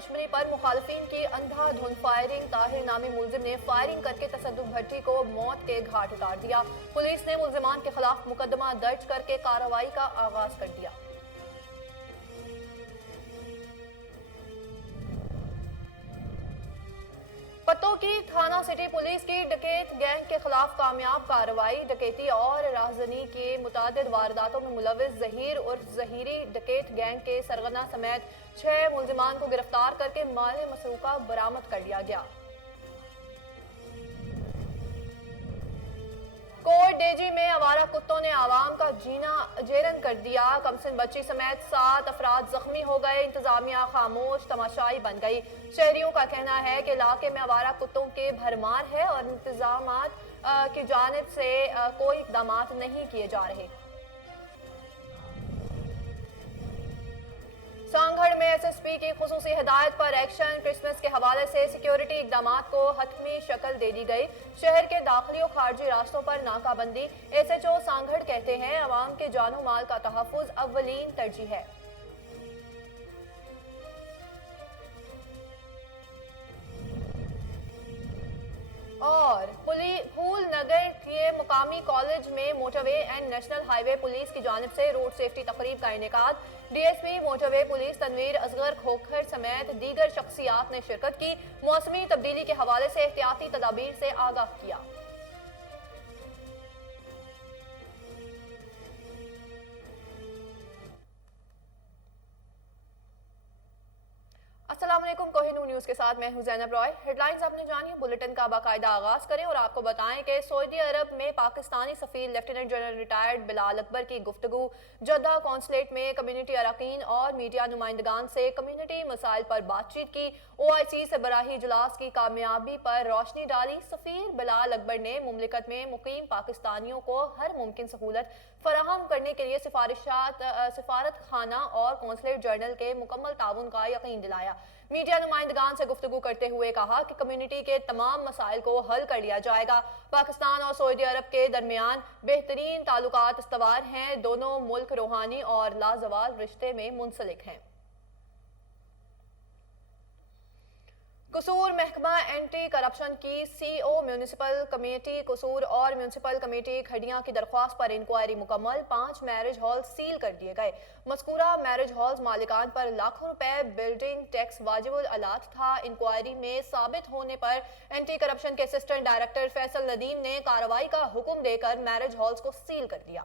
دشمنی پر مخالفین کی اندھا دھند فائرنگ، طاہر نامی ملزم نے فائرنگ کرکے تصدق بھٹی کو موت کے گھاٹ اتار دیا۔ پولیس نے ملزمان کے خلاف مقدمہ درج کرکے کارروائی کا آغاز کر دیا۔ پتوں کی تھانہ سٹی پولیس کی ڈکیت گینگ کے خلاف کامیاب کارروائی۔ ڈکیتی اور رہزنی کی متعدد وارداتوں میں ملوث ظہیر عرف ظہیری ڈکیت گینگ کے سرغنہ سمیت 6 ملزمان کو گرفتار کرکے مال مسروقہ برآمد کر لیا گیا۔ کوٹ ڈیجی میں آوارہ کتوں نے عوام کا جینا جیرن کر دیا۔ کمسن بچی سمیت 7 افراد زخمی ہو گئے۔ انتظامیہ خاموش تماشائی بن گئی۔ شہریوں کا کہنا ہے کہ علاقے میں آوارہ کتوں کی بھرمار ہے اور انتظامات کی جانب سے کوئی اقدامات نہیں کیے جا رہے۔ سانگھڑ میں ایس ایس پی کی خصوصی ہدایت پر ایکشن۔ کرسمس کے حوالے سے سیکیورٹی اقدامات کو حتمی شکل دے دی گئی۔ شہر کے داخلی و خارجی راستوں پر ناکہ بندی۔ ایس ایچ او سانگھڑ کہتے ہیں عوام کے جان و مال کا تحفظ اولین ترجیح ہے۔ اور پھول نگر کے مقامی کالج میں motor way and national high way police کی جانب سے روڈ سیفٹی تقریب کا انعقاد۔ ڈی ایس پی موٹر وے پولیس تنویر اصغر کھوکھر سمیت دیگر شخصیات نے شرکت کی۔ موسمی تبدیلی کے حوالے سے احتیاطی تدابیر سے آگاہ کیا۔ السلام علیکم، کوہ نور نیوز کے ساتھ میں ہوں زینب رائے۔ ہیڈ لائنز آپ نے جانی، بلیٹن کا باقاعدہ آغاز کریں اور آپ کو بتائیں کہ سعودی عرب میں پاکستانی سفیر لیفٹیننٹ جنرل ریٹائرڈ بلال اکبر کی گفتگو۔ جدہ قونصلیٹ میں کمیونٹی اراکین اور میڈیا نمائندگان سے کمیونٹی مسائل پر بات چیت کی۔ او آئی سی سے براہی اجلاس کی کامیابی پر روشنی ڈالی۔ سفیر بلال اکبر نے مملکت میں مقیم پاکستانیوں کو ہر ممکن سہولت فراہم کرنے کے لیے سفارت خانہ اور قونصلیٹ جنرل کے مکمل تعاون کا یقین دلایا۔ میڈیا نمائندگان سے گفتگو کرتے ہوئے کہا کہ کمیونٹی کے تمام مسائل کو حل کر لیا جائے گا۔ پاکستان اور سعودی عرب کے درمیان بہترین تعلقات استوار ہیں۔ دونوں ملک روحانی اور لازوال رشتے میں منسلک ہیں۔ قصور محکمہ اینٹی کرپشن کی سی او میونسپل کمیٹی قصور اور میونسپل کمیٹی کھڈیاں کی درخواست پر انکوائری مکمل۔ 5 میرج ہال سیل کر دیے گئے۔ مذکورہ میرج ہالز مالکان پر لاکھوں روپے بلڈنگ ٹیکس واجب العطا تھا۔ انکوائری میں ثابت ہونے پر اینٹی کرپشن کے اسسٹنٹ ڈائریکٹر فیصل ندیم نے کارروائی کا حکم دے کر میرج ہالز کو سیل کر دیا۔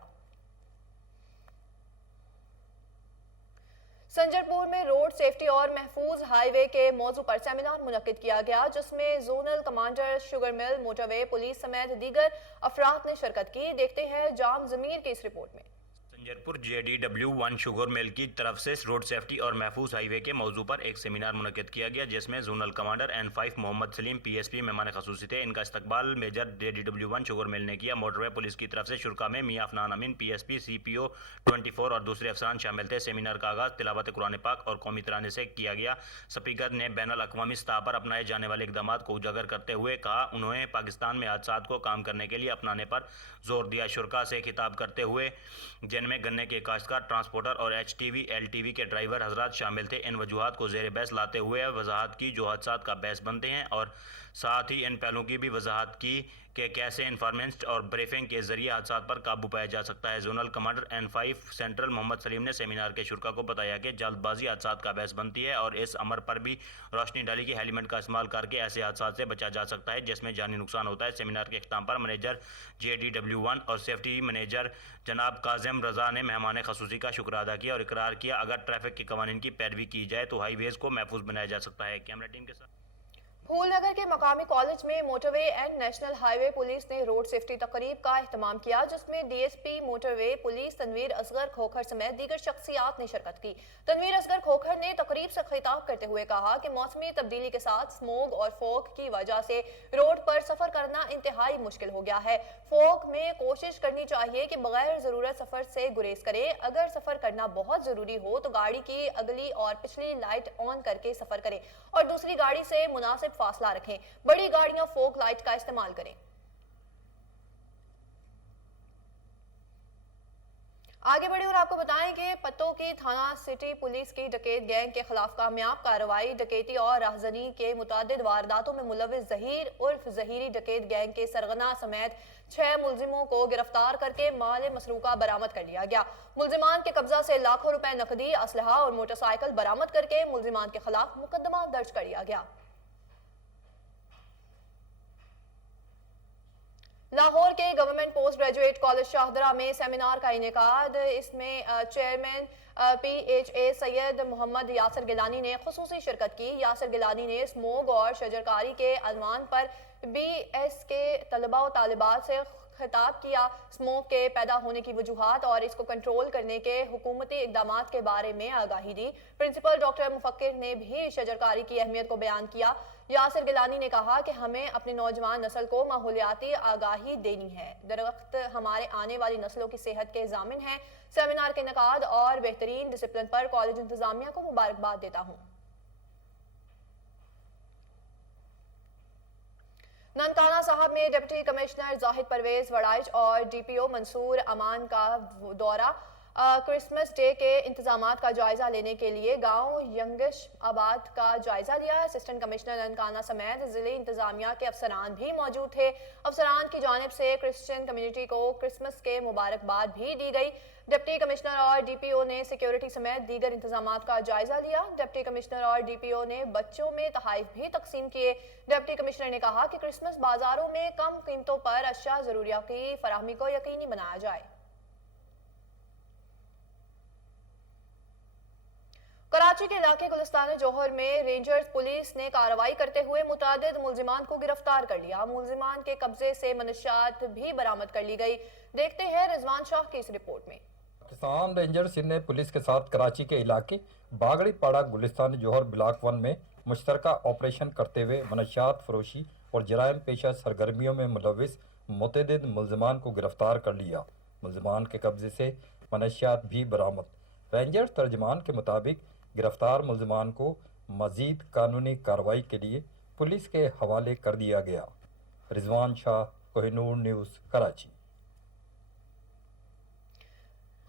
سنجرپور میں روڈ سیفٹی اور محفوظ ہائی وے کے موضوع پر سیمینار منعقد کیا گیا، جس میں zonal commander sugar mill motorway police سمیت دیگر افراد نے شرکت کی۔ دیکھتے ہیں جام ضمیر کی اس رپورٹ میں۔ سنجرپور JDW1 شوگر مل کی طرف سے روڈ سیفٹی اور محفوظ ہائی وے کے موضوع پر ایک سیمینار منعقد کیا گیا، جس میں زونل کمانڈر N5 محمد سلیم PSP مہمان خصوصی تھے۔ ان کا استقبال میجر JDW1 شوگر مل نے کیا۔ موٹر وے پولیس کی طرف سے شرکا میں میاں افنان امین PSP CPO 24 اور دوسرے افسران شامل تھے۔ سیمینار کا آغاز تلاوت قرآن پاک اور قومی ترانے سے کیا گیا۔ اسپیکر نے بین الاقوامی سطح پر اپنائے جانے والے اقدامات کو اجاگر کرتے ہوئے کہا، انہوں نے پاکستان میں حادثات کو کام کرنے کے لیے اپنانے پر زور دیا۔ شرکا سے خطاب کرتے ہوئے، جن میں گنے کے کاشتکار، ٹرانسپورٹر اور HTV LTV کے ڈرائیور حضرات شامل تھے، ان وجوہات کو زیر بحث لاتے ہوئے وضاحت کی جو حادثات کا باعث بنتے ہیں اور ساتھ ہی ان پہلوؤں کی بھی وضاحت کی کہ کیسے انفارمنٹ اور بریفنگ کے ذریعے حادثات پر قابو پایا جا سکتا ہے۔ زونل کمانڈر N5 سینٹرل محمد سلیم نے سیمینار کے شرکا کو بتایا کہ جلد بازی حادثات کا باعث بنتی ہے اور اس امر پر بھی روشنی ڈالی کہ ہیلمٹ کا استعمال کر کے ایسے حادثات سے بچا جا سکتا ہے جس میں جانی نقصان ہوتا ہے۔ سیمینار کے اختتام پر منیجر JDW1 اور سیفٹی منیجر جناب کاظم رضا نے مہمان خصوصی کا شکر ادا کیا اور اقرار کیا اگر ٹریفک کے قوانین کی پیروی کی جائے تو ہائی ویز کو محفوظ بنایا جا سکتا ہے۔ کیمرہ ٹیم کے ساتھ پھول نگر کے مقامی کالج میں motor way and national high way police نے روڈ سیفٹی تقریب کا اہتمام کیا، جس میں ڈی ایس پی موٹر وے پولیس تنویر اصغر کھوکھر سمیت دیگر شخصیات نے شرکت کی۔ تنویر اصغر کھوکھر نے تقریب سے خطاب کرتے ہوئے کہا کہ موسمی تبدیلی کے ساتھ سموگ اور فوگ کی وجہ سے روڈ پر سفر کرنا انتہائی مشکل ہو گیا ہے۔ فوگ میں کوشش کرنی چاہیے کہ بغیر ضرورت سفر سے گریز کرے۔ اگر سفر کرنا بہت ضروری ہو تو گاڑی کی اگلی اور پچھلی لائٹ آن کر کے سفر کریں اور دوسری گاڑی سے مناسب فاصلہ رکھیں۔ بڑی گاڑیاں فوگ لائٹ کا استعمال کریں۔ आगे बढ़े और आपको बताएं कि पत्तों की थाना सिटी पुलिस की डकैत गैंग के खिलाफ कामयाब कार्रवाई। डकैती और राहजनी के मुतादिद वारदातों में मुलविस जहीर उर्फ जहीरी डकैत गैंग के सरगना समेत 6 मुलजिमों को गिरफ्तार करके माल मसरूका बरामद कर लिया गया। मुलजिमान के कब्जा से लाखों रुपए नकदी, असलहा और मोटरसाइकिल बरामद करके मुलजिमान के खिलाफ मुकदमा दर्ज कर लिया गया। लाहौर के government post graduate college Shahdara में सेमिनार का इनेकाद। इसमें चेयरमैन PHA सैयद मोहम्मद यासिर गिलानी ने खुसूसी शिरकत की। यासिर गिलानी ने स्मोक और शजरकारी के अनवान पर BS के तलबा और तालिबात से खिताब किया। स्मोक के पैदा होने की वजूहात और इसको कंट्रोल करने के हुकूमती इकदामात के बारे में आगाही दी। प्रिंसिपल डॉक्टर मुफक्किर ने भी शजरकारी की अहमियत को बयान किया। यासिर गिलानी ने कहा कि हमें अपनी नौजवान नस्ल को माहौलियाती आगाही देनी है। दरख्त हमारे आने वाली नस्लों की सेहत के जामिन है। सेमिनार के इनेकाद और बेहतरीन डिसिप्लिन पर कॉलेज इंतजामिया को मुबारकबाद देता हूँ। ननकाना साहब में डिप्टी कमिश्नर जाहिद परवेज वड़ाइच और DPO मंसूर अमान का दौरा। क्रिसमस डे के इंतजामात का जायजा लेने के लिए गांव यंगश आबाद का जायजा लिया। असिस्टेंट कमिश्नर ननकाना समेत जिले इंतजामिया के अफसरान भी मौजूद थे। अफसरान की जानिब से क्रिश्चियन कम्युनिटी को क्रिसमस के मुबारकबाद भी दी गई। डिप्टी कमिश्नर और DPO ने सिक्योरिटी समेत दीगर इंतजामात का जायजा लिया। डिप्टी कमिश्नर और DPO ने बच्चों में तोहफे भी तकसीम किए। डिप्टी कमिश्नर ने कहा कि क्रिसमस बाजारों में कम कीमतों पर अशिया जरूरियात की फराहमी को यकीनी बनाया जाए। कराची के इलाके गुलिस्तान जौहर में रेंजर्स पुलिस ने कार्रवाई करते हुए मुतादिद मुलजिमान को गिरफ्तार कर लिया। मुलजिमान के कब्जे से मनशियात भी बरामद कर ली गई। देखते हैं रिजवान शाह की इस रिपोर्ट में। पाकिस्तान रेंजर्स ने पुलिस के साथ कराची के इलाके बागड़ी पाड़ा गुलिस्तान जौहर ब्लॉक 1 में मुश्तरका ऑपरेशन करते हुए मनशियात फरोशी और जराइम पेशा सरगर्मियों में मुलविस मुतअद्दिद मुलजिमान को गिरफ्तार कर लिया। मुलजिमान के कब्जे से मनशियात भी बरामद। रेंजर तर्जमान के मुताबिक गिरफ्तार मुलजिमान को मजीद कानूनी कार्रवाई के लिए पुलिस के हवाले कर दिया गया। रिजवान शाह, कोहिनूर न्यूज़, कराची।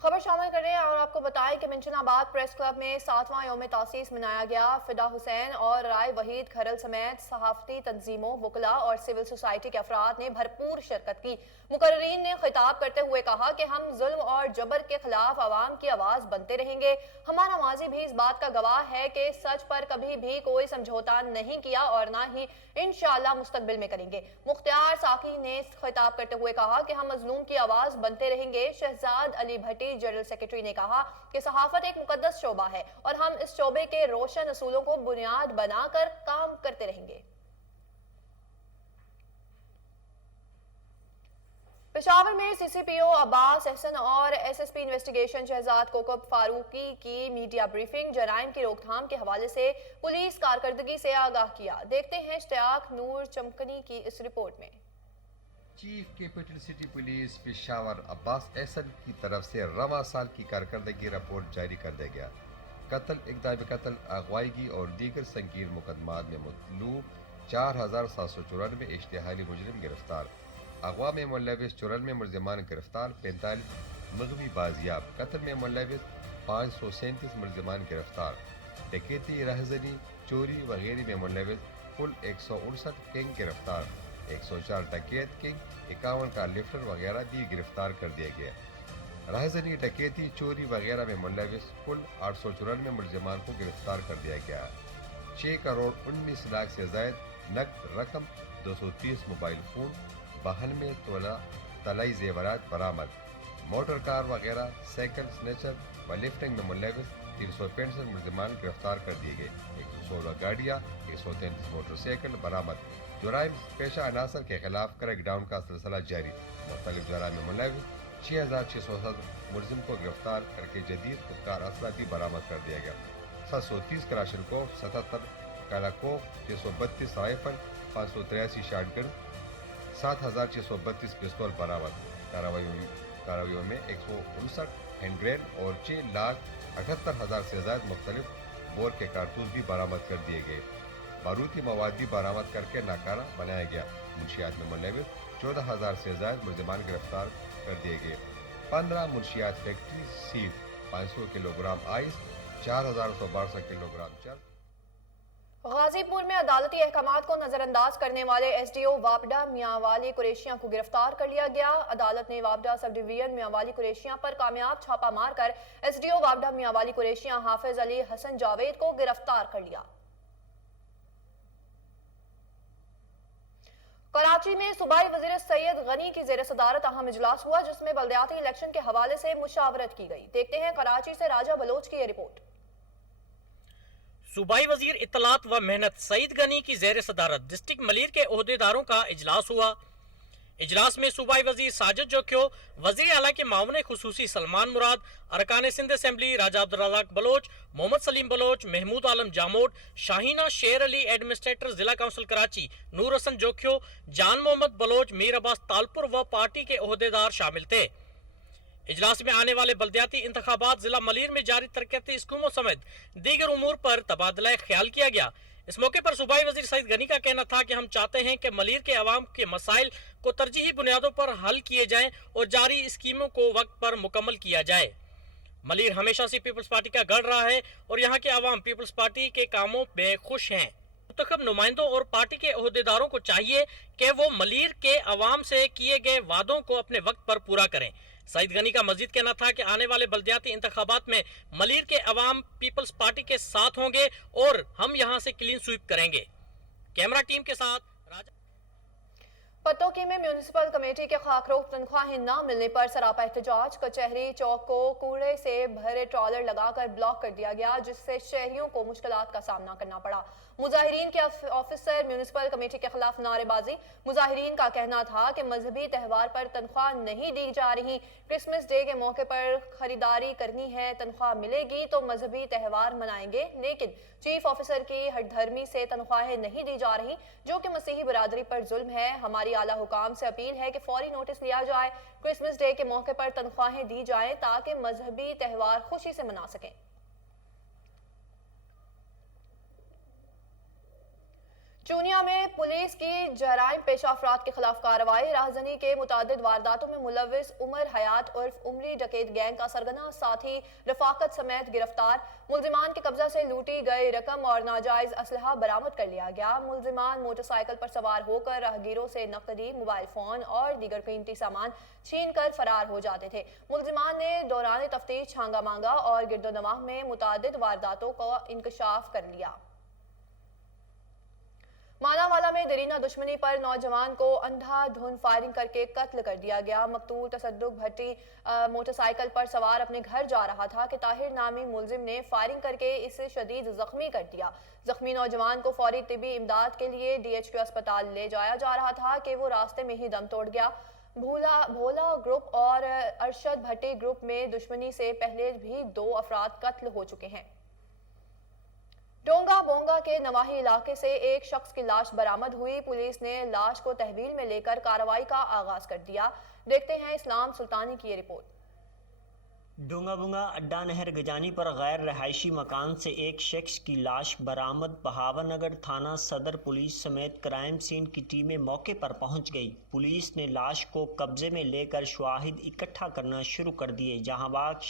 खबर शामिल कर रहे हैं और आपको बताएं कि मिंचनाबाद प्रेस क्लब में 7वां यौम तासीस मनाया गया। फिदा हुसैन और राय वहीद खरल समेत सहाफती तंजीमों, वकला और सिविल सोसाइटी के अफराद ने भरपूर शिरकत की। मुकर्रीन ने खिताब करते हुए कहा कि हम जुल्म और जबर के खिलाफ आवाम की आवाज बनते रहेंगे। हमारा माजी भी इस बात का गवाह है कि सच पर कभी भी कोई समझौता नहीं किया और ना ही इंशाअल्लाह मुस्तकबिल में करेंगे। मुख्तियार साकी ने खिताब करते हुए कहा कि हम मजलूम की आवाज बनते रहेंगे। शहजाद अली भट्टी जनरल सेक्रेटरी ने कहा कि सहाफत एक मुकद्दस शोबा है और हम इस शोबे के रोशन असूलों को बुनियाद बनाकर काम करते रहेंगे। पेशावर में CCPO अब्बास एहसन और SSP इन्वेस्टिगेशन शहजाद कोकब फारूकी की मीडिया ब्रीफिंग। जराइम की रोकथाम के हवाले से पुलिस कारकर्दगी से आगाह किया। देखते हैं इश्तियाक नूर चमकनी की इस रिपोर्ट में। Chief capital city police Peshawar Abbas Ehsan की तरफ से रवा साल की कारकर्दगी रिपोर्ट जारी कर दिया गया। कत्ल, इक़दाम कत्ल, अगवाईगी और दीगर संगीन मुकदमात में मतलूब 4794 इश्तिहारी मुजरिम गिरफ्तार। अगवा में मुलविस 94 मुलजिमान गिरफ्तार, 45 मगवी बाजियाब। कत्ल में मुलविस 537 मुलजिमान गिरफ्तार। डकैती, रहजनी, चोरी वगैरह में मुलविस कुल 159 किंग गिरफ्तार। 104 डकैत किंग, 51 कार लिफ्टर वगैरह भी गिरफ्तार कर दिया गया। रहजनी, डकैती, चोरी वगैरह में मुलविस कुल 894 मुलजिमान को गिरफ्तार कर दिया गया। 6 करोड़ 19 लाख से जायद नकद रकम, 230 मोबाइल फोन, 92 तोला तलाई जेवरात बरामद। मोटर कार वगैरह, साइकिल स्नेचर व लिफ्टिंग में मुलविस 365 मुलजिमान गिरफ्तार कर दिए गए। 116 गाड़ियाँ, 133 मोटरसाइकिल बरामद। जुराइम पेशा अनासर के खिलाफ क्रैकडाउन का सिलसिला जारी। मुख्तलिफ जुराइम में मुलविस 6607 मुलजिम को गिरफ्तार करके जदीद खुदकार असला भी बरामद कर दिया गया। 730 कराशनकोफ, 77 कालाकोफ, 632 राइफल, 583 शॉटगन, 7632 पिस्तौल बरामद। कार्रवाइयों में 159 हैंड ग्रेनेड और 6,78,000 से ज्यादा मुख्तलिफ बोर के कारतूस भी बरामद कर दिए गए। बारूदी मवाद भी बरामद करके नाकारा बनाया गया। मुंशियात में मुलविस 14,000 से ज्यादा मुलजिमान गिरफ्तार कर दिए गए। 15 मुंशियात factory seal, 500 kilogram ice, 4112 kilogram चर्च। गाजीपुर में अदालती अहकामात को नजरअंदाज करने वाले एसडीओ वापडा मियांवाली कुरैशियां को गिरफ्तार कर लिया गया। अदालत ने वापडा सब डिवीजन मियांवाली कुरैशियां पर कामयाब छापा मारकर एसडीओ वापडा मियांवाली कुरैशियां हाफिज अली हसन जावेद को गिरफ्तार कर लिया। कराची में सूबाई वजीर सैयद गनी की जेर सदारत अहम इजलास हुआ, जिसमें बल्दियाती इलेक्शन के हवाले से मुशावरत की गई। देखते हैं कराची से राजा बलोच की ये रिपोर्ट। सूबाई वजीर इत्तलात व मेहनत सईद गनी की जेर सदारत डिस्ट्रिक्ट मलीर के ओहदेदारों का इजलास हुआ। इजलास में सूबाई वजीर साजिद जोख्यो, वजीर आला के मामले खुसूसी सलमान मुराद, अरकान सिंध असेंबली राजा अब्दुल रज़ाक बलोच, मोहम्मद सलीम बलोच, महमूद आलम जामोट, शाहीना शेर अली एडमिनिस्ट्रेटर जिला काउंसिल कराची, नूर हसन जोख्यो, जान मोहम्मद बलोच, मीर अब्बास तालपुर व पार्टी के ओहदेदार शामिल थे। इजलास में आने वाले बल्दियाती इंतखाबात, जिला मलीर में जारी तरक्याती स्कीमों समेत दीगर उमूर पर तबादला ख्याल किया गया। इस मौके पर सूबाई वजीर सईद गनी का कहना था कि हम चाहते हैं कि मलीर के अवाम के मसाइल को तरजीही बुनियादों पर हल किए जाएं और जारी स्कीमों को वक्त पर मुकम्मल किया जाए। मलीर हमेशा से पीपल्स पार्टी का गढ़ रहा है और यहाँ के अवाम पीपल्स पार्टी के कामों में खुश हैं। मुंतखब नुमाइंदों और पार्टी के ओहदेदारों को चाहिए कि वो मलीर के अवाम से किए गए वादों को अपने वक्त पर पूरा करें। सईद गनी का मजीद कहना था कि आने वाले बल्दियाती इंतखाबात में मलीर के अवाम पीपल्स पार्टी के साथ होंगे और हम यहाँ से क्लीन स्वीप करेंगे। कैमरा टीम के साथ राजा। पत्तोकी में म्यूनिसिपल कमेटी के खाकरोख तनख्वाहें न मिलने पर सरापा एहतजाज। कचहरी चौक को कूड़े से भरे ट्रॉलर लगाकर ब्लॉक कर दिया गया, जिससे शहरियों को मुश्किलात का सामना करना पड़ा। मुजाहिरीन के ऑफिसर म्यूनिसिपल कमेटी के खिलाफ नारेबाजी। मुजाहिरीन का कहना था कि मजहबी त्यौहार पर तनख्वाह नहीं दी जा रही, क्रिसमस डे के मौके पर खरीदारी करनी है, तनख्वाह मिलेगी तो मजहबी त्यौहार मनाएंगे, लेकिन चीफ ऑफिसर की हठधर्मी से तनख्वाहें नहीं दी जा रही, जो कि मसीही बरादरी पर जुल्म है। हमारी आला हुकाम से अपील है कि फौरी नोटिस लिया जाए, क्रिसमस डे के मौके पर तनख्वाहें दी जाएं ताकि मजहबी त्यौहार खुशी से मना सकें। चूनिया में पुलिस की जराइम पेशा अफराद के खिलाफ कार्रवाई। राजधानी के मुतादिद वारदातों में मुलविस उमर हयात उर्फ उमरी डकैत गैंग का सरगना साथी रफाकत समेत गिरफ्तार। मुल्जिमान के कब्जा से लूटी गई रकम और नाजायज असलहा बरामद कर लिया गया। मुल्जिमान मोटरसाइकिल पर सवार होकर राहगीरों से नकदी, मोबाइल फोन और दीगर कीमती सामान छीन कर फरार हो जाते थे। मुल्जिमान ने दौरान तफ्तीश छांगा मांगा और गिरदोनवाह में मुतादिद वारदातों का इंकशाफ कर लिया। मानावाला में दरीना दुश्मनी पर नौजवान को अंधाधुंध फायरिंग करके कत्ल कर दिया गया। मकतूल तसद्दुक भट्टी मोटरसाइकिल पर सवार अपने घर जा रहा था कि ताहिर नामी मुलजिम ने फायरिंग करके इसे शदीद जख्मी कर दिया। जख्मी नौजवान को फौरी तिबी इमदाद के लिए DHQ अस्पताल ले जाया जा रहा था कि वो रास्ते में ही दम तोड़ गया। भोला ग्रुप और अरशद भट्टी ग्रुप में दुश्मनी से पहले भी 2 अफराद कत्ल हो चुके हैं। डोंगा बोंगा के नवाही इलाके से एक शख्स की लाश बरामद हुई। पुलिस ने लाश को तहवील में लेकर कार्रवाई का आगाज कर दिया। देखते हैं इस्लाम सुल्तानी की ये रिपोर्ट। डोंगा बोंगा अड्डा नहर गजानी पर गैर रहायशी मकान से एक शख्स की लाश बरामद। बहावनगर थाना सदर पुलिस समेत क्राइम सीन की टीमें मौके पर पहुंच गई। पुलिस ने लाश को कब्जे में लेकर शवाहिद इकट्ठा करना शुरू कर दिए। जहां बाग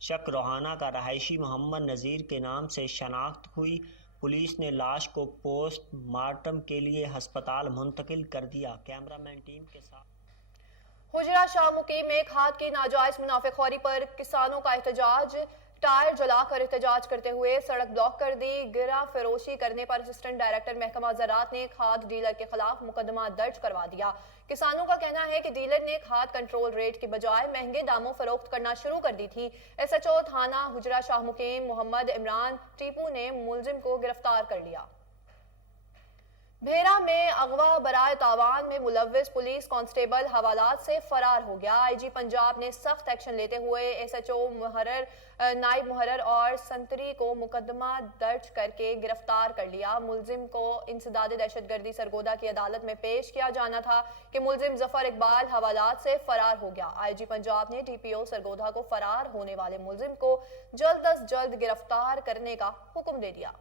शक रोहाना का रहायशी मोहम्मद नज़ीर के नाम से शनाख्त हुई। पुलिस ने लाश को पोस्ट मार्टम के लिए अस्पताल मुंतकिल कर दिया। कैमरामैन टीम के साथ। हुजरा शाह मुकीम में खाद की नाजायज मुनाफेखोरी पर किसानों का एहतजाज। टायर जलाकर एहतजाज करते हुए सड़क ब्लॉक कर दी। गिरा फरोशी करने पर असिस्टेंट डायरेक्टर महकमा ज़राअत ने खाद डीलर के खिलाफ मुकदमा दर्ज करवा दिया। किसानों का कहना है कि डीलर ने खाद कंट्रोल रेट की बजाय महंगे दामों फरोख्त करना शुरू कर दी थी। SHO थाना हुजरा शाह मुकीम मोहम्मद इमरान टीपू ने मुलजिम को गिरफ्तार कर लिया। भेरा में अगवा बराए तावान में मुलविस पुलिस कांस्टेबल हवालात से फरार हो गया। IG पंजाब ने सख्त एक्शन लेते हुए SHO मुहर्रर, नायब मुहर्रर और संतरी को मुकदमा दर्ज करके गिरफ्तार कर लिया। मुलजिम को इंसदाद दहशतगर्दी सरगोदा की अदालत में पेश किया जाना था कि मुलजिम जफर इकबाल हवालात से फरार हो गया। IG पंजाब ने DPO सरगोदा को फरार होने वाले मुलजिम को जल्द अज जल्द गिरफ्तार करने का हुक्म दे दिया।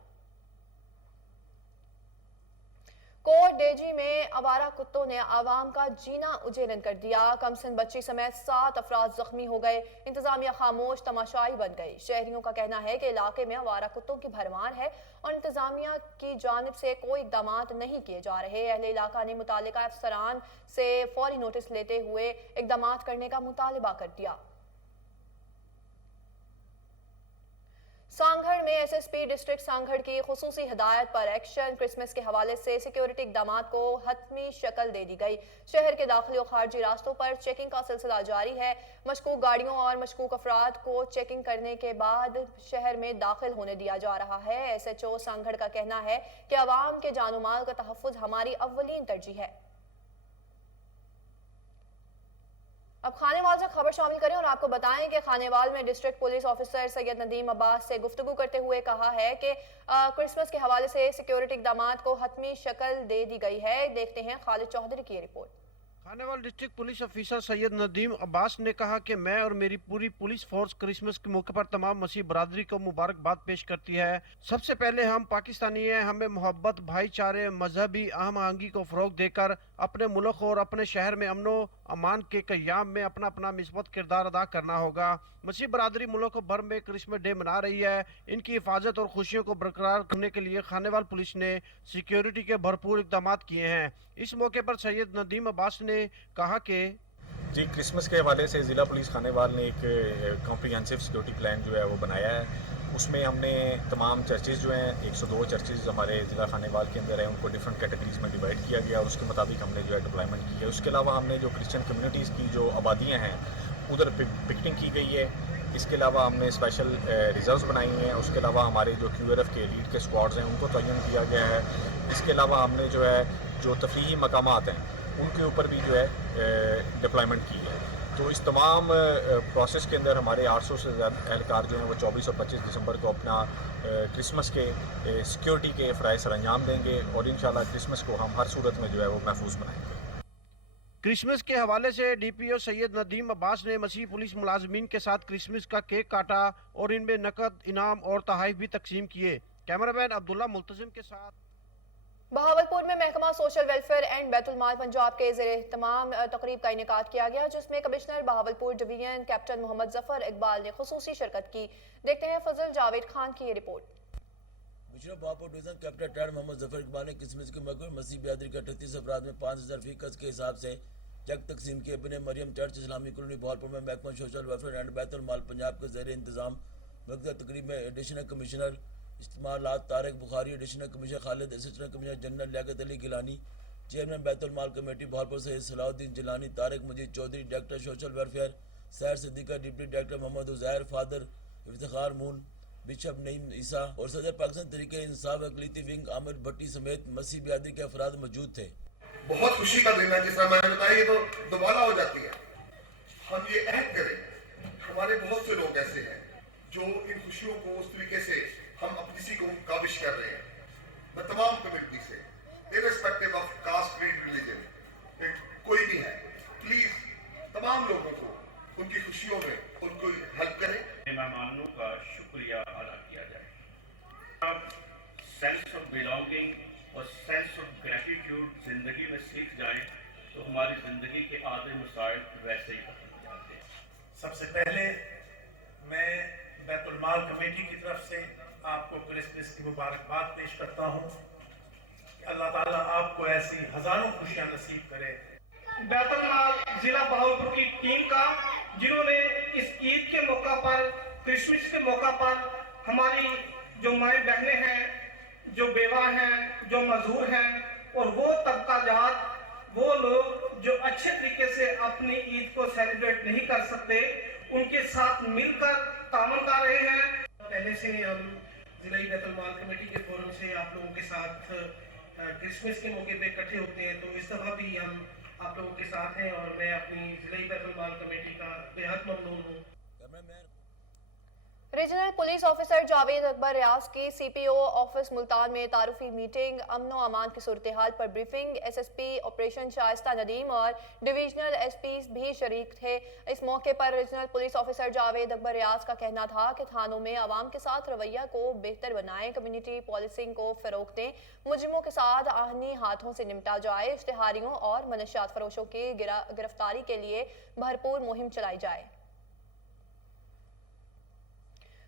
कोट डेजी में आवारा कुत्तों ने आवाम का जीना उजेरन कर दिया। कमसिन बच्ची समेत 7 अफराद जख्मी हो गए। इंतजामिया खामोश तमाशाई बन गई। शहरियों का कहना है कि इलाके में आवारा कुत्तों की भरमार है और इंतजामिया की जानिब से कोई इकदाम नहीं किए जा रहे। अहले इलाका ने मुतालिका अफसरान से फौरी नोटिस लेते हुए इकदाम करने का मुतालबा कर दिया। सांगढ़ में एसएसपी डिस्ट्रिक्ट सांगढ़ की खुसूसी हिदायत पर एक्शन। क्रिसमस के हवाले से सिक्योरिटी इकदाम को हतमी शक्ल दे दी गई। शहर के दाखिली और खारजी रास्तों पर चेकिंग का सिलसिला जारी है। मशकूक गाड़ियों और मशकूक अफराद को चेकिंग करने के बाद शहर में दाखिल होने दिया जा रहा है। SHO सांगढ़ का कहना है कि अवाम के जान माल का तहफ़्फ़ुज़ हमारी अव्वलीन तरजीह है। अब खानेवाल से खबर शामिल करें और आपको बताएं कि खानेवाल में district police officer Syed Nadeem Abbas से गुफ्तगू करते हुए कहा है कि क्रिसमस के हवाले से सिक्योरिटी इकदाम को हतमी शक्ल दे दी गई है। देखते हैं खालिद चौधरी की report. Khanewal district police officer Syed Nadeem Abbas ने कहा कि मैं और मेरी पूरी पुलिस फोर्स क्रिसमस के मौके पर तमाम मसीह बरादरी को मुबारकबाद पेश करती है। सबसे पहले हम पाकिस्तानी हैं, हमें मोहब्बत, भाईचारे, मजहबी आहम आहंगी को फरोग देकर अपने मुल्क और अपने शहर में अमनो अमान के क़याम में अपना अपना मिस्बत किरदार अदा करना होगा। मसीह बरादरी मुल्क भर में क्रिसमस डे मना रही है। इनकी हिफाजत और खुशियों को बरकरार करने के लिए खानेवाल पुलिस ने सिक्योरिटी के भरपूर इक़दाम किए हैं। इस मौके पर सैयद नदीम अब्बास ने कहा कि जी क्रिसमस के हवाले से ज़िला पुलिस खानेवाल ने एक कॉम्प्रिहेंसिव सिक्योरिटी प्लान जो है वो बनाया है। उसमें हमने तमाम चर्चेज़ जो हैं 102 चर्चेज़ हमारे ज़िला खानेवाल के अंदर हैं, उनको डिफरेंट कैटेगरीज़ में डिवाइड किया गया और उसके मुताबिक हमने जो है डिप्लॉयमेंट की है। उसके अलावा हमने जो क्रिश्चियन कम्युनिटीज़ की जो आबादियाँ हैं उधर पिकनिंग की गई है। इसके अलावा हमने स्पेशल रिजर्व्स बनाई हैं। उसके अलावा हमारे जो QRF के लीड के स्क्वाड्स हैं उनको तयन किया गया है। इसके अलावा हमने जो है जो तफरीही मकामात हैं उनके ऊपर भी जो है डिप्लॉयमेंट की है। तो इस तमाम प्रोसेस के अंदर हमारे 800 से ज़्यादा एहलकार जो हैं वो 24 और 25 दिसंबर को अपना क्रिसमस के सिक्योरिटी के फ़राइज़ सर अंजाम देंगे और इंशाल्लाह क्रिसमस को हम हर सूरत में जो है वो महफूज बनाएंगे। क्रिसमस के हवाले से DPO सैयद नदीम अब्बास ने मसीह पुलिस मुलाजमीन के साथ क्रिसमस का केक काटा और इनमें नकद, इनाम और तोहफ़े भी तकसीम किए। कैमरामैन अब्दुल्ला मुल्तजिम के साथ। बहावलपुर में महकमा सोशल वेलफेयर एंड बैतुल माल पंजाब के ज़ेरे तमाम तकरीब का इनेकाद किया गया, जिसमें commissioner Bahawalpur division captain Mohammad Zafar Iqbal ने खुसूसी शिरकत की। देखते हैं फजल जावेद खान की ये report. Commissioner Bahawalpur division captain टैड मोहम्मद जफर इकबाल ने क्रिसमस के मौके पर मसीह बिरादरी के 38 अफराद में 5000 फी गज के हिसाब से चेक तकसीम किए। बिन मरियम चर्च इस्लामी कॉलोनी बहावलपुर में महकमा सोशल वेलफेयर एंड बैतुल माल पंजाब के ज़ेरे इंतजाम मुनक़्क़िद तकरीब में एडिशनल कमिश्नर इस्तेमालात Tariq Bukhari, additional commissioner Khalid, assistant commissioner general Liaquat Ali Gilani, chairman बैतुल माल committee Bahawalpur Syed Salahuddin Jilani, Tariq Majeed Chaudhry, director social welfare Sair Siddiqa, deputy director Mohammad Uzair, father Iftikhar Moon, bishop Naeem Isa और सदर पाकिस्तान तरीके इंसाफ अकलीती विंग आमिर भट्टी समेत मसीह बिरादरी के अफराद मौजूद थे। बहुत खुशी का दिन है, जिस तरह मैंने बताया ये तो दोबारा हो जाती है। हम ये अहद करें, हमारे बहुत से लोग ऐसे हैं जो इन खुशियों को उस तरीके से हम अपनी सी को काबिश कर रहे हैं। मैं तमाम कम्युनिटी से irrespective of caste, creed, religion कोई भी है, प्लीज तमाम लोगों को उनकी खुशियों में उनको हेल्प करें। मेहमानों का शुक्रिया अदा किया जाए। सेंस ऑफ बिलोंगिंग और सेंस ऑफ ग्रेटिट्यूड जिंदगी में सीख जाए तो हमारी जिंदगी के आधे मसाइल वैसे ही खत्म हो जाते हैं। सबसे पहले मैं बैतुल माल कमेटी की तरफ से आपको क्रिसमस की मुबारकबाद पेश करता हूँ। अल्लाह ताला आपको ऐसी हजारों खुशियाँ नसीब करे। बैतुल माल जिला बहावलपुर की टीम का, जिन्होंने इस ईद के मौका पर, क्रिसमस के मौका पर हमारी जो माएँ बहनें हैं, जो बेवा हैं, जो मजदूर हैं और वो तबकाजात, वो लोग जो अच्छे तरीके से अपनी ईद को सेलिब्रेट नहीं कर सकते, उनके साथ मिलकर तामन कर रहे हैं। पहले से हम जिला बैतुल माल कमेटी के फोरम से आप लोगों के साथ क्रिसमस के मौके पे इकट्ठे होते हैं, तो इस दफ़ा भी हम आप लोगों के साथ हैं और मैं अपनी जिला बैतुल माल कमेटी का बेहद ममनून हूँ। Regional police officer Javed Akbar Riaz की सीपीओ ऑफिस मुल्तान में तारुफी मीटिंग, अमन व अमान की सूरत हाल पर briefing. SSP operation Shaista Nadeem और डिवीजनल एसपी भी शरीक थे। इस मौके पर regional police officer Javed Akbar Riaz का कहना था कि थानों में आवाम के साथ रवैया को बेहतर बनाएं, कम्युनिटी पॉलिसिंग को फरोग दें, मुजरिमों के साथ आहनी हाथों से निपटा जाए, इश्तिहारियों और मनशियात फरोशों की गिरफ्तारी के लिए भरपूर मुहिम चलाई जाए।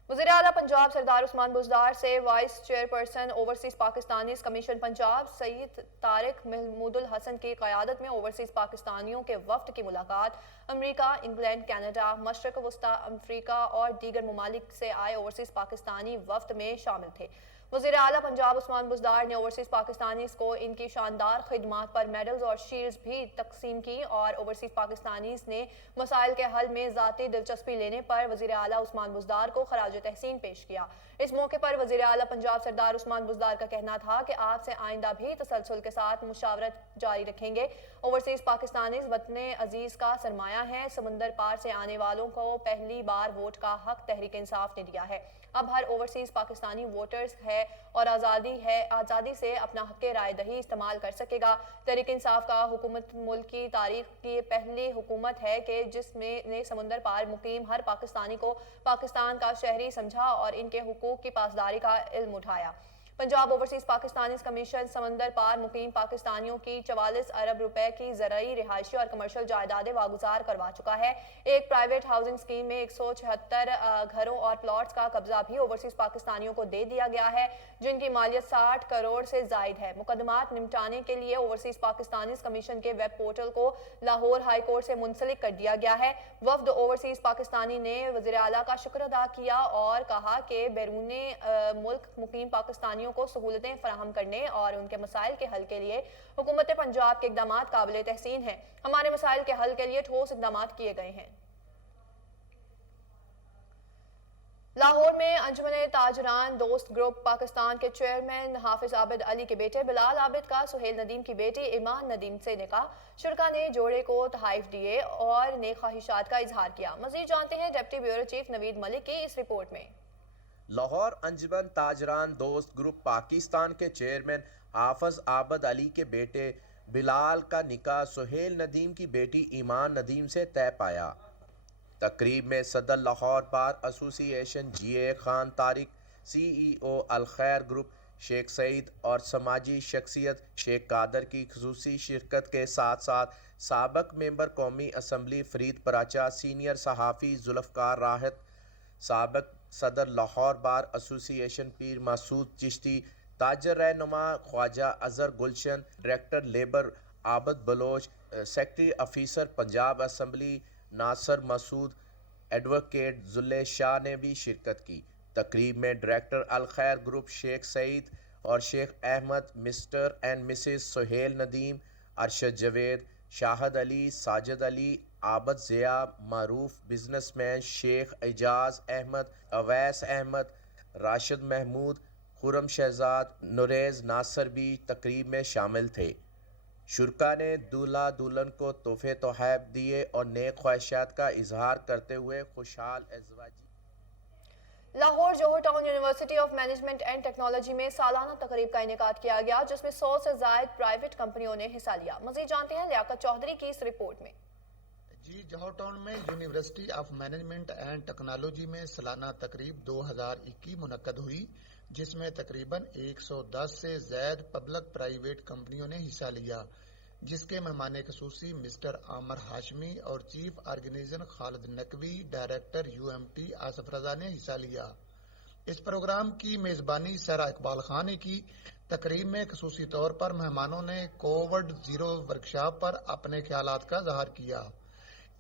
वज़ीर आला पंजाब सरदार उस्मान बुज़दार से vice chairperson overseas Pakistanis commission Punjab Saeed Tariq Mahmoodul Hasan की क़यादत में ओवरसीज पाकिस्तानियों के वफ्द की मुलाकात। अमरीका, इंग्लैंड, कनाडा, मशरक़ वस्ता अफ्रीका और दीगर ममालिक से आए ओवरसीज पाकिस्तानी वफ्द में शामिल थे। वज़ीर आला पंजाब उस्मान बुज़दार ने ओवरसीज पाकिस्तानीज़ को इनकी शानदार खिदमात पर मेडल्स और शील्ड्स भी तकसीम की और ओवरसीज पाकिस्तानीज़ ने मसाइल के हल में ज़ाती दिलचस्पी लेने पर वज़ीर आला उस्मान बुज़दार को खराज तहसीन पेश किया। इस मौके पर वज़ीर आला पंजाब सरदार उस्मान बुज़दार का कहना था कि आपसे आइंदा भी तसलसल के साथ मुशावरत जारी रखेंगे। ओवरसीज पाकिस्तानीज़ वतन अजीज़ का सरमाया है। समंदर पार से आने वालों को पहली बार वोट का हक तहरीक इंसाफ ने दिया है। अब हर ओवरसीज पाकिस्तानी वोटर्स है और आज़ादी से अपना हक राय दही इस्तेमाल कर सकेगा। तहरीक इंसाफ का हुकूमत मुल्क की तारीख की पहली हुकूमत है कि जिसमें ने समुंदर पार मुकीम हर पाकिस्तानी को पाकिस्तान का शहरी समझा और इनके हुकूक की पासदारी का इल्म उठाया। पंजाब ओवरसीज पाकिस्तानी कमीशन समंदर पार मुकीम पाकिस्तानियों की 44 अरब रुपए की ज़राई, रिहायशी और कमर्शियल जायदादें वागुजार करवा चुका है। एक प्राइवेट हाउसिंग स्कीम में 176 घरों और प्लॉट्स का कब्जा भी ओवरसीज पाकिस्तानियों को दे दिया गया है, जिनकी मालियत 60 करोड़ से जायद है। मुकदमात निपटाने के लिए ओवरसीज पाकिस्तानी कमीशन के वेब पोर्टल को लाहौर हाई कोर्ट से मुंसलिक कर दिया गया है। वफ्द ओवरसीज पाकिस्तानी ने वज़ीर आला का शुक्र अदा किया और कहा कि बैरून मुल्क मुकीम पाकिस्तानियों को सहूलतें फराहम करने और उनके मसाइल के हल के लिए हुकूमत पंजाब के इक़दाम काबिल तहसीन हैं। हमारे मसाइल के हल के लिए ठोस इक़दाम किए गए हैं। लाहौर में अंजुमन ताजरान दोस्त ग्रुप पाकिस्तान के चेयरमैन हाफिज आबिद अली के बेटे बिलाल आबिद का सुहेल नदीम की बेटी ईमान नदीम से निकाह। शुरका ने जोड़े को तहाइफ दिए और नेक ख्वाहिशात का इजहार किया। मजीद जानते हैं deputy bureau chief Naveed Malik की इस रिपोर्ट में। लाहौर अंजुमन ताजरान दोस्त ग्रुप पाकिस्तान के चेयरमैन हाफिज आबिद अली के बेटे बिलाल का निकाह सुहेल नदीम की बेटी ईमान नदीम से तय पाया। तकरीब में सदर Lahore bar association GA Khan Tariq, CEO अल खैर ग्रुप शेख सईद और समाजी शख्सियत शेख कादर की खुसूसी शिरकत के साथ साथ साबक मेंबर कौमी असम्बली फरीद पराचा, सीनियर सहाफ़ी जुल्फ़कार राहत, साबक सदर लाहौर बार एसोसिएशन पीर मासूद चिश्ती, ताजर रहनुमा Khawaja Azhar Gulshan, director labour Abid Baloch, secretary officer Punjab assembly Nasir Masood, advocate Zille Shah ने भी शिरकत की। तकरीब में डायरेक्टर अल खैर ग्रुप शेख सईद और Sheikh Ahmad, mister and Mrs Suhail Nadeem, Arshad Javed, Shahid Ali, Sajid Ali, Abid Zia, मारूफ बिजनेसमैन शेख एजाज अहमद, अवैस अहमद, राशिद महमूद, खुरम शहजाद, नुरेज नासर भी तकरीब में शामिल थे। शुरका ने दूल्हा दुल्हन को तोहफे तोहैब दिए और नेक ख्वाहिशात का इजहार करते हुए खुशहाल एज़वाजी। Lahore Johar town university of management and technology में सालाना तकरीब का इनेकाद किया गया, जिसमें 100 से जायद प्राइवेट कंपनियों ने हिस्सा लिया। मजीद जानते हैं लियाकत चौधरी की इस रिपोर्ट में। जोहर टाउन में university of management and technology में सालाना तकरीब 2021 मुनक्कद हुई, जिसमें तकरीबन 110 से ज्यादा पब्लिक प्राइवेट कंपनियों ने हिस्सा लिया, जिसके मेहमान खसूसी मिस्टर आमर हाशमी और chief organiser Khalid Naqvi, director UMT Asif Raza ने हिस्सा लिया। इस प्रोग्राम की मेजबानी सरा इकबाल खान ने की। तकरीब में खसूसी तौर पर मेहमानों ने कोविड 0 वर्कशॉप पर अपने ख्यालात का इजहार किया।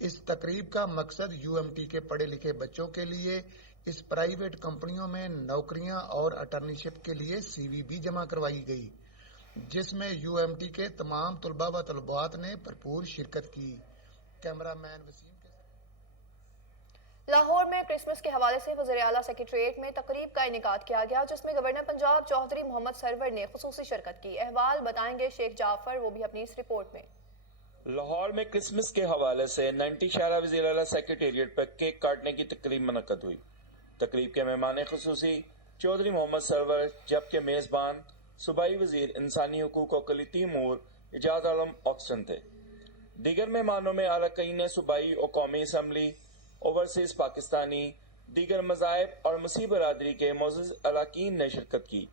इस तकरीब का मकसद UMT के पढ़े लिखे बच्चों के लिए इस प्राइवेट कंपनियों में नौकरियां और अटर्नीशिप के लिए CV भी जमा करवाई गई, जिसमें UMT के तमाम तुलबा व तलबात ने भरपूर शिरकत की। कैमरामैन वसीम के लाहौर में क्रिसमस के हवाले से वज़ीर आला सेक्रेटेरिएट में तकरीब का इनेकाद किया गया, जिसमें गवर्नर पंजाब चौधरी मोहम्मद सरवर ने खुसूसी शिरकत की। अहवाल बताएंगे शेख जाफर, वो भी अपनी इस रिपोर्ट में। लाहौर में क्रिसमस के हवाले से 90 शारा वज़ीर आला सेक्रेटेरिएट पर केक काटने की तकरीब मुनक्कद हुई। تقریب کے مہمان خصوصی چودھری محمد سرور جبکہ میزبان صوبائی وزیر انسانی حقوق و اقلیتی امور اعجاز عالم آکسٹن تھے۔ دیگر مہمانوں میں اراکین صوبائی و قومی اسمبلی، اوورسیز پاکستانی، دیگر مذاہب اور مسیح برادری کے معزز اراکین نے شرکت کی۔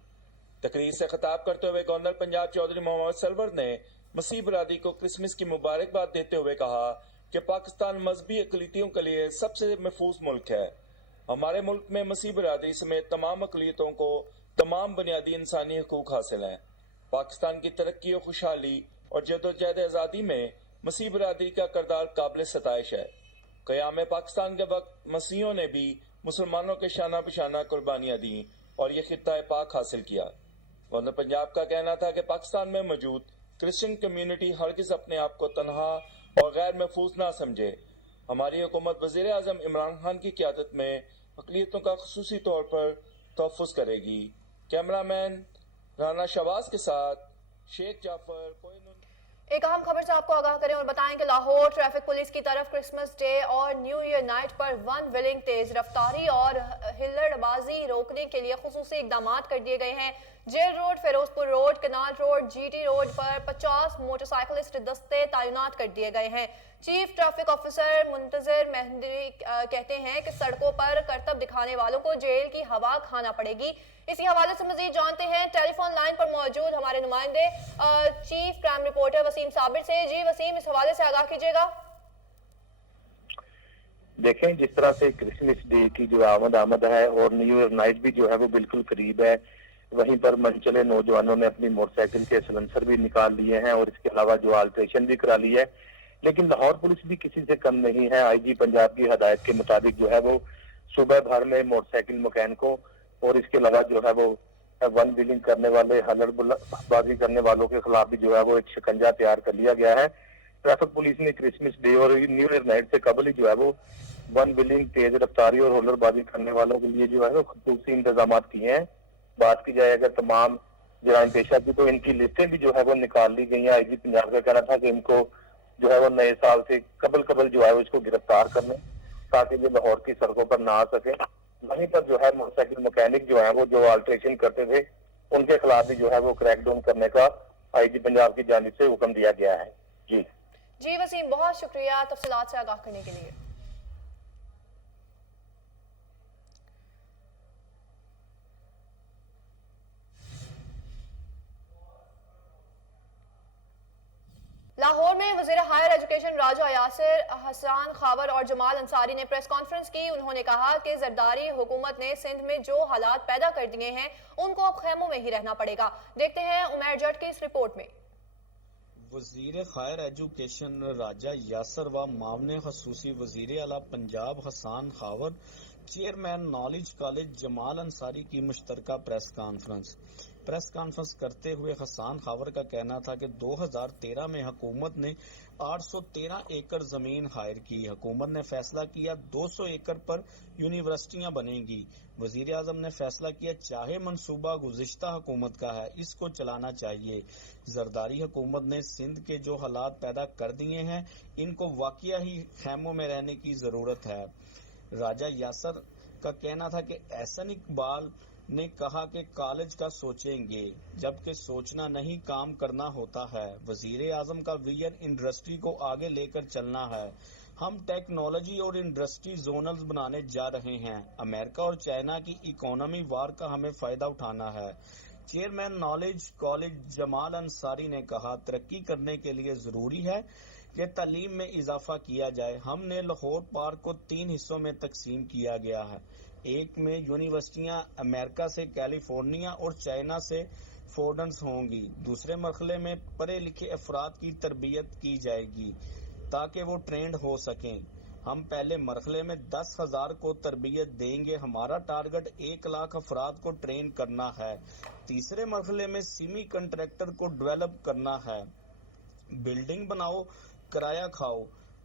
تقریر سے خطاب کرتے ہوئے گورنر پنجاب چودھری محمد سرور نے مسیح برادری کو کرسمس کی مبارکباد دیتے ہوئے کہا کہ پاکستان مذہبی اقلیتوں کے لیے سب سے محفوظ ملک ہے۔ ہمارے ملک میں مسیح برادری سمیت تمام اقلیتوں کو تمام بنیادی انسانی حقوق حاصل ہیں۔ پاکستان کی ترقی و خوشحالی اور جدوجہد آزادی میں مسیح برادری کا کردار قابل ستائش ہے۔ قیام پاکستان کے وقت مسیحیوں نے بھی مسلمانوں کے شانہ بشانہ قربانیاں دیں اور یہ خطہ پاک حاصل کیا۔ گورنر پنجاب کا کہنا تھا کہ پاکستان میں موجود کرسچن کمیونٹی ہرگز اپنے آپ کو تنہا اور غیر محفوظ نہ سمجھے۔ ہماری حکومت وزیر اعظم عمران خان کی قیادت میں اقلیتوں کا خصوصی طور پر تحفظ کرے گی۔ کیمرہ مین رانا شواز کے ساتھ شیخ جعفر کوئن۔ ایک اہم خبر سے آپ کو آگاہ کریں اور بتائیں کہ لاہور ٹریفک پولیس کی طرف کرسمس ڈے اور نیو ایئر نائٹ پر ون ویلنگ تیز رفتاری اور ہلڑ بازی روکنے کے لیے خصوصی اقدامات کر دیے گئے ہیں۔ Jail road, Ferozepur road, canal road, G T road پر 50 موٹر سائیکلسٹ دستے تعینات کر دیے گئے ہیں۔ چیف ٹریفک آفیسر منتظر مہندی کہتے ہیں کہ سڑکوں پر کرتب دکھانے والوں کو جیل کی ہوا کھانا پڑے گی۔ اسی حوالے سے مزید جانتے ہیں ٹیلی فون لائن پر موجود ہمارے نمائندے چیف کرائم رپورٹر وسیم صابر سے۔ جی وسیم، اس حوالے سے آگاہ کیجیے گا۔ دیکھیں، جس طرح سے کرسمس ڈے کی جو آمد ہے اور نیو ایئر نائٹ بھی جو ہے وہ بالکل قریب ہے، وہیں پر منچلے نوجوانوں نے اپنی موٹر سائیکل کے سلنسر بھی نکال لیے ہیں اور اس کے علاوہ جو آلٹریشن بھی کرا لی ہے۔ لیکن لاہور پولیس بھی کسی سے کم نہیں ہے۔ آئی جی پنجاب کی ہدایت کے مطابق جو ہے وہ صوبہ بھر میں موٹر سائیکل مکینکوں اور اس کے علاوہ جو ہے وہ ون ویلنگ کرنے والے، ہلڑ بازی کرنے والوں کے خلاف بھی جو ہے وہ ایک شکنجہ تیار کر لیا گیا ہے۔ ٹریفک پولیس نے کرسمس ڈے اور نیو ایئر نائٹ سے قبل ہی جو ہے وہ ون ویلنگ، تیز رفتاری اور ہلڑ بازی کرنے والوں کے لیے جو ہے وہ خصوصی انتظامات کیے ہیں۔ بات کی جائے اگر تمام جرائم پیشہ کی تو ان کی لسٹیں بھی جو ہے وہ نکال لی گئی ہیں۔ آئی جی پنجاب کا کہنا تھا کہ ان کو جو ہے وہ نئے سال سے قبل جو ہے وہ اس کو گرفتار کر لیں تاکہ یہ لاہور کی سڑکوں پر نہ آ سکے۔ وہیں پر جو ہے موٹر سائیکل مکینک جو ہیں وہ جو آلٹریشن کرتے تھے ان کے خلاف بھی جو ہے وہ کریک ڈاؤن کرنے کا آئی جی پنجاب کی جانب سے حکم دیا گیا ہے۔ جی وسیم، بہت شکریہ تفصیلات سے آگاہ کرنے کے لیے۔ لاہور میں وزیر ہائر ایجوکیشن راجہ یاسر حسان خاور اور جمال انصاری نے پریس کانفرنس کی۔ انہوں نے کہا کہ زرداری حکومت نے سندھ میں جو حالات پیدا کر دیے ہیں ان کو اب خیموں میں ہی رہنا پڑے گا۔ دیکھتے ہیں عمیر جٹ کی اس رپورٹ میں۔ وزیر ہائر ایجوکیشن راجہ یاسر و معاون خصوصی وزیر اعلیٰ پنجاب حسان خاور، چیئرمین نالج کالج جمال انصاری کی مشترکہ پریس کانفرنس کرتے ہوئے حسان خاور کا کہنا تھا کہ 2013 میں حکومت نے 813 ایکڑ زمین ہائر کی۔ حکومت نے فیصلہ کیا 200 ایکڑ پر یونیورسٹیاں بنیں گی۔ وزیر اعظم نے فیصلہ کیا چاہے منصوبہ گزشتہ حکومت کا ہے، اس کو چلانا چاہیے۔ زرداری حکومت نے سندھ کے جو حالات پیدا کر دیے ہیں ان کو واقعہ ہی خیموں میں رہنے کی ضرورت ہے۔ راجہ یاسر کا کہنا تھا کہ احسن اقبال نے کہا کہ کالج کا سوچیں گے، جبکہ سوچنا نہیں کام کرنا ہوتا ہے۔ وزیر اعظم کا ویژن انڈسٹری کو آگے لے کر چلنا ہے۔ ہم ٹیکنالوجی اور انڈسٹری زونلز بنانے جا رہے ہیں۔ امریکہ اور چائنا کی اکانومی وار کا ہمیں فائدہ اٹھانا ہے۔ چیئرمین نالج کالج جمال انصاری نے کہا ترقی کرنے کے لیے ضروری ہے کہ تعلیم میں اضافہ کیا جائے۔ ہم نے لاہور پارک کو 3 حصوں میں تقسیم کیا گیا ہے۔ ایک میں یونیورسٹیاں امریکہ سے کیلیفورنیا اور چائنا سے فورڈنز ہوں گی۔ دوسرے مرحلے میں پڑھے لکھے افراد کی تربیت کی جائے گی تاکہ وہ ٹرینڈ ہو سکیں۔ ہم پہلے مرحلے میں 10,000 کو تربیت دیں گے۔ ہمارا ٹارگٹ 1 لاکھ افراد کو ٹرین کرنا ہے۔ تیسرے مرحلے میں سیمی کنٹریکٹر کو ڈیولپ کرنا ہے۔ بلڈنگ بناؤ، کرایہ کھاؤ،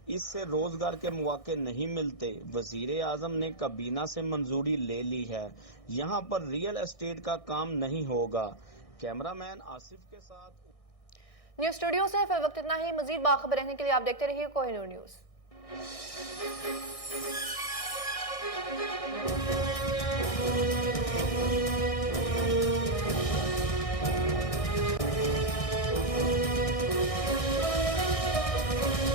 اس سے روزگار کے مواقع نہیں ملتے۔ وزیر اعظم نے کابینہ سے منظوری لے لی ہے۔ یہاں پر ریئل اسٹیٹ کا کام نہیں ہوگا۔ کیمرہ مین آصف کے ساتھ نیوز اسٹوڈیو سے فی الوقت اتنا ہی۔ مزید باخبر رہنے کے لیے آپ دیکھتے رہیے کوہ نور نیوز۔